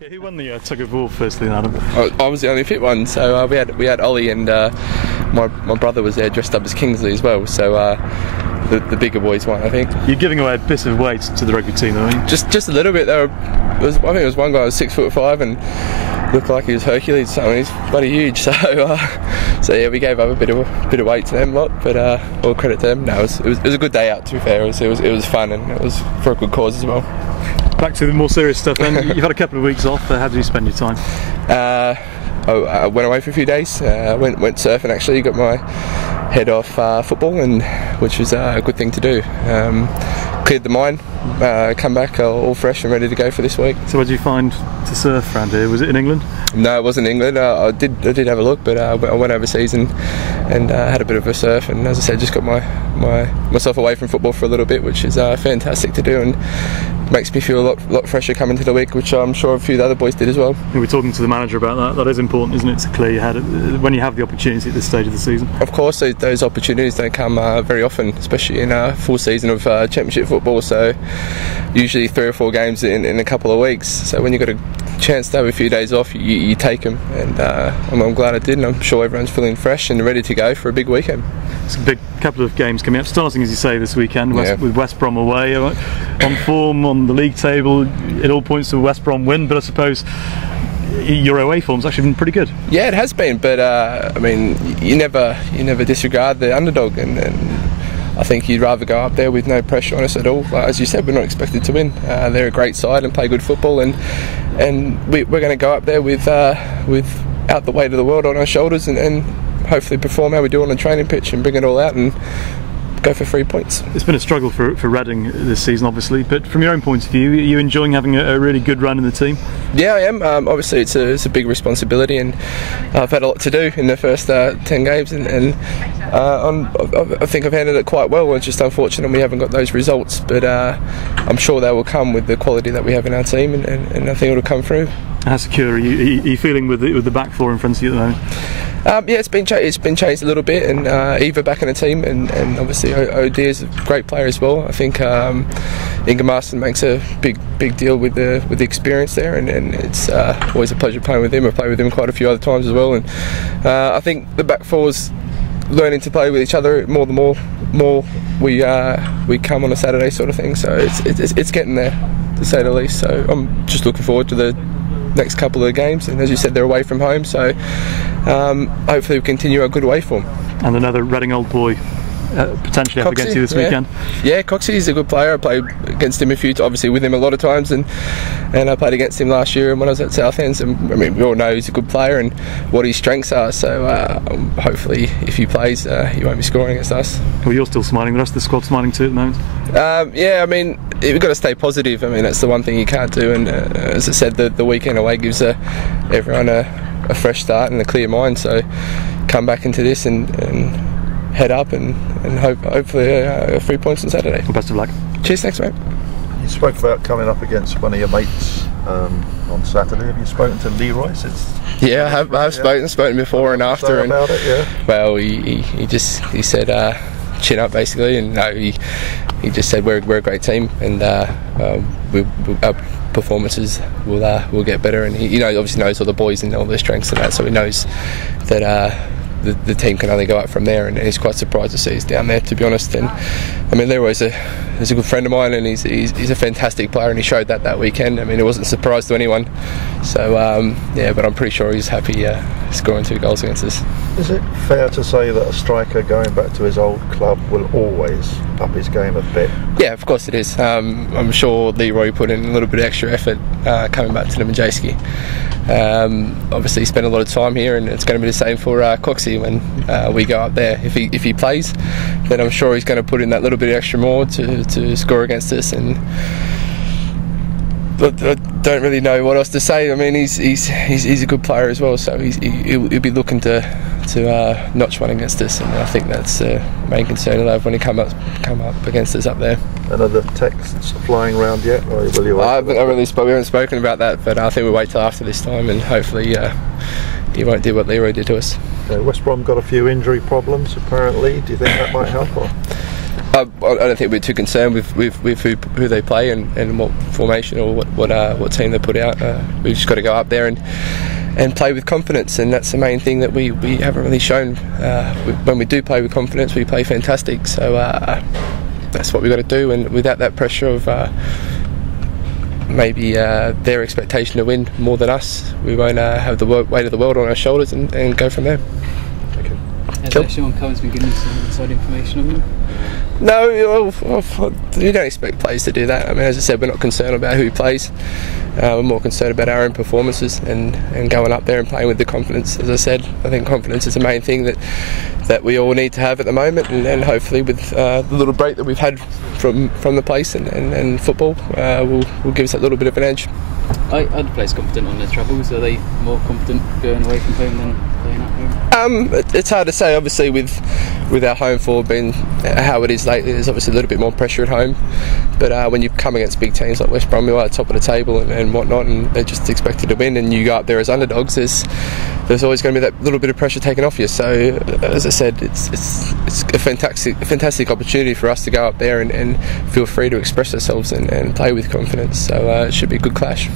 Yeah, who won the tug of war firstly, Adam? I was the only fit one, so we had Ollie and my brother was there dressed up as Kingsley as well. So the bigger boys won, I think. You're giving away a bit of weight to the rugby team, aren't you? Just a little bit. I think it was one guy who was 6'5" and looked like he was Hercules. So I mean, he's bloody huge. So yeah, we gave up a bit of weight to them lot, but all credit to them. No, it was a good day out. To be fair, it was fun and it was for a good cause as well. Back to the more serious stuff then. You've had a couple of weeks off. How did you spend your time? I went away for a few days. Went surfing actually. Got my head off football, and which was a good thing to do. Cleared the mind. Come back all fresh and ready to go for this week. So what did you find to surf around here? Was it in England? No, it wasn't England. I did have a look, but I went overseas and had a bit of a surf. And as I said, just got myself away from football for a little bit, which is fantastic to do, and makes me feel a lot fresher coming to the week, which I'm sure a few of the other boys did as well. We're talking to the manager about that. That is important, isn't it, to clear your head when you have the opportunity at this stage of the season? Of course, those opportunities don't come very often, especially in a full season of championship football. So usually 3 or 4 games in a couple of weeks. So when you've got a chance to have a few days off, you take them, and I'm glad I did, and I'm sure everyone's feeling fresh and ready to go for a big weekend. It's a big couple of games coming up, starting as you say this weekend with West Brom away, on form on the league table. It all points to a West Brom win, but I suppose your away form's actually been pretty good. Yeah, it has been, but I mean, you never disregard the underdog, and I think you'd rather go up there with no pressure on us at all. As you said, we're not expected to win. They're a great side and play good football, and we're going to go up there with out the weight of the world on our shoulders, and hopefully perform how we do on the training pitch and bring it all out and go for 3 points. It's been a struggle for Reading this season, obviously, but from your own point of view, are you enjoying having a really good run in the team? Yeah, I am. Obviously, it's a big responsibility, and I've had a lot to do in the first 10 games, and I think I've handled it quite well. It's just unfortunate we haven't got those results, but I'm sure they will come with the quality that we have in our team, and I think it'll come through. How secure are you feeling with the back four in front of you at the moment? Yeah, it's been changed a little bit, and Eva back in the team, and obviously OD is a great player as well. I think Inga Marston makes a big deal with the experience there, and it's always a pleasure playing with him. I've played with him quite a few other times as well, and I think the back four's learning to play with each other more the more we come on a Saturday sort of thing. So it's getting there, to say the least. So I'm just looking forward to the next couple of games, and as you said, they're away from home, so hopefully we continue our good away form. And another Reading old boy potentially up against you this weekend. Yeah, Coxie is a good player. I played against him obviously with him a lot of times, and I played against him last year when I was at Southend. And I mean, we all know he's a good player and what his strengths are, so hopefully if he plays he won't be scoring against us. Well, you're still smiling, the rest of the squad's smiling too at the moment? Yeah, I mean, we've got to stay positive. I mean, that's the one thing you can't do, and as I said, the weekend away gives everyone a fresh start and a clear mind, so come back into this and head up and hopefully 3 points on Saturday. Well, best of luck. Cheers, thanks mate. You spoke about coming up against one of your mates on Saturday. Have you spoken to Leroy since? Yeah, I have spoken before and after. And about it, yeah. Well, he said chin up basically, and no, he just said we're a great team, and our performances will get better, and he obviously knows all the boys and all their strengths and that, so he knows that the team can only go up from there, and he's quite surprised to see us down there, to be honest. And I mean, Leroy's a good friend of mine, and he's a fantastic player, and he showed that weekend. I mean, it wasn't a surprise to anyone, so yeah, but I'm pretty sure he's happy scoring 2 goals against us. Is it fair to say that a striker going back to his old club will always up his game a bit? Yeah, of course it is. I'm sure Leroy put in a little bit of extra effort coming back to the Majayski. Obviously he spent a lot of time here, and it's going to be the same for Coxie when we go up there. If he plays, then I'm sure he's going to put in that little bit extra more to score against us, and I don't really know what else to say. I mean, he's a good player as well, so he'll be looking to notch one against us, and I think that's the main concern he'll have when he come up against us up there. And are the texts flying around yet, or will you? We haven't spoken about that, but I think we'll wait till after this time, and hopefully he won't do what Leroy did to us. West Brom got a few injury problems apparently. Do you think that might help? Or? I don't think we're too concerned with who they play and what formation or what team they put out. We've just got to go up there and play with confidence, and that's the main thing that we haven't really shown. When we do play with confidence, we play fantastic. So that's what we've got to do, and without that pressure of maybe their expectation to win more than us, we won't have the weight of the world on our shoulders and go from there. Has Sean Cohen's been giving you some inside information on them? No, you don't expect players to do that. I mean, as I said, we're not concerned about who plays. We're more concerned about our own performances and going up there and playing with the confidence. As I said, I think confidence is the main thing that we all need to have at the moment, and hopefully with the little break that we've had from the place and football will give us that little bit of an edge. Are the players confident on their travels? Are they more confident going away from home than playing at home? It's hard to say. Obviously, with our home form being how it is lately, there's obviously a little bit more pressure at home. But when you come against big teams like West Brom, who are at the top of the table and whatnot, and they're just expected to win, and you go up there as underdogs, there's always going to be that little bit of pressure taken off you. So, as I said, it's a fantastic opportunity for us to go up there and feel free to express ourselves and play with confidence. So it should be a good clash.